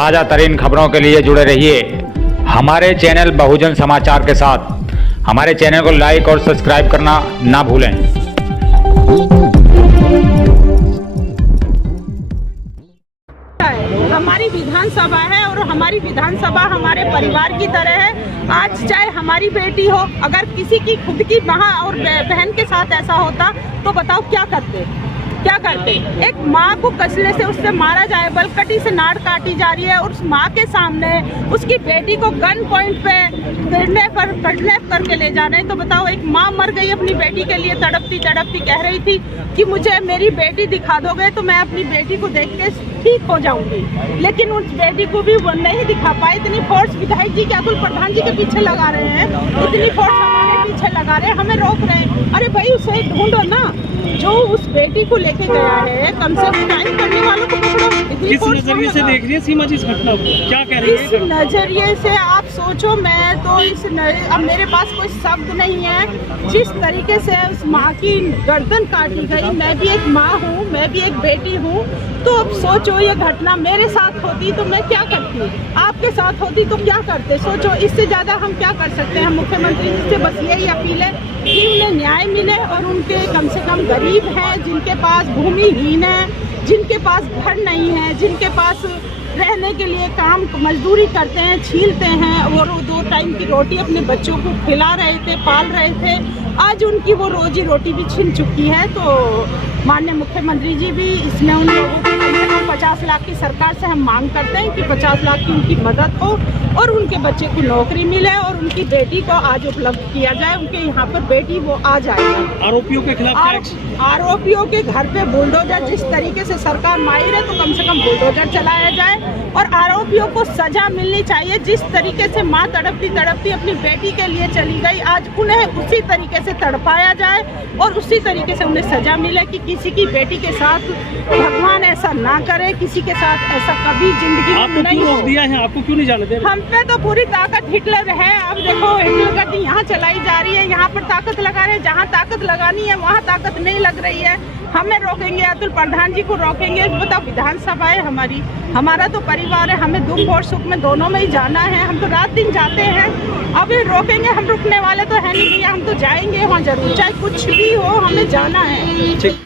ताज़ा तरीन खबरों के लिए जुड़े रहिए हमारे चैनल बहुजन समाचार के साथ। हमारे चैनल को लाइक और सब्सक्राइब करना ना भूलें। हमारी विधानसभा है और हमारी विधानसभा हमारे परिवार की तरह है। आज चाहे हमारी बेटी हो, अगर किसी की खुद की माँ और बहन के साथ ऐसा होता तो बताओ क्या करते। एक माँ को कसले से उससे मारा जाए, बलकटी से नाड़ काटी जा रही है और उस माँ के सामने उसकी बेटी को गन पॉइंट पे किडनैप करके ले जा रहे हैं। तो बताओ, एक माँ मर गई अपनी बेटी के लिए, तड़पती कह रही थी कि मुझे मेरी बेटी दिखा दोगे तो मैं अपनी बेटी को देख के ठीक हो जाऊंगी, लेकिन उस बेटी को भी वो नहीं दिखा पाए। इतनी फोर्स विधायक जी के अतुल प्रधान जी के पीछे लगा रहे हैं, इतनी फोर्स हमारे पीछे लगा रहे हैं, हमें रोक रहे हैं। अरे भाई, उसे ढूंढो ना, जो उस बेटी को लेके गया है, कम से कम क्राइम करने वालों को पकड़ो। किस नजरिए से देख रही है सीमा जी इस घटना को, क्या कह रही है? इस नजरिए से आप सोचो, मैं तो अब मेरे पास कोई शब्द नहीं है। जिस तरीके से उस माँ की गर्दन काटी गई, मैं भी एक माँ हूँ, मैं भी एक बेटी हूँ, तो अब सोचो ये घटना मेरे साथ होती तो मैं क्या करती, आपके साथ होती तो क्या करते। सोचो, इससे ज़्यादा हम क्या कर सकते हैं। मुख्यमंत्री जी से बस यही अपील है कि उन्हें न्याय मिले और उनके कम से कम गरीब हैं, जिनके पास भूमिहीन है, जिनके पास घर नहीं है, जिनके पास रहने के लिए काम मजदूरी करते हैं, छीलते हैं और वो 2 टाइम की रोटी अपने बच्चों को खिला रहे थे, पाल रहे थे, आज उनकी वो रोजी रोटी भी छिन चुकी है। तो माननीय मुख्यमंत्री जी भी इसमें उन लोगों को कम से कम 50 लाख की सरकार से हम मांग करते हैं कि 50 लाख की उनकी मदद हो और उनके बच्चे को नौकरी मिले और उनकी बेटी को आज उपलब्ध किया जाए। उनके यहाँ पर बेटी वो आ जाएगा। आरोपियों के खिलाफ आरोपियों के घर पे बुलडोजर, जिस तरीके से सरकार माहिर है, तो कम से कम बुलडोजर चलाया जाए और आरोपियों को सजा मिलनी चाहिए। जिस तरीके से माँ तड़पती अपनी बेटी के लिए चली गई, आज उन्हें उसी तरीके से तड़पाया जाए और उसी तरीके से उन्हें सजा मिले कि किसी की बेटी के साथ भगवान ऐसा ना करे, किसी के साथ ऐसा कभी जिंदगी में नहीं हो। दिया है, आपको क्यों नहीं जाने दे? हम पे तो पूरी ताकत हिटलर है। अब देखो, हिटलर गति यहाँ चलाई जा रही है, यहाँ पर ताकत लगा रहे हैं, जहाँ ताकत लगानी है वहाँ ताकत नहीं लग रही है। हमें रोकेंगे, अतुल प्रधान जी को रोकेंगे। बताओ, विधानसभा है हमारी, हमारा तो परिवार है, हमें दुख और सुख में दोनों में ही जाना है। हम तो रात दिन जाते हैं, अभी रोकेंगे? हम रुकने वाले तो है नहीं भैया, हम तो जाएंगे वहाँ जरूर, चाहे कुछ भी हो, हमें जाना है।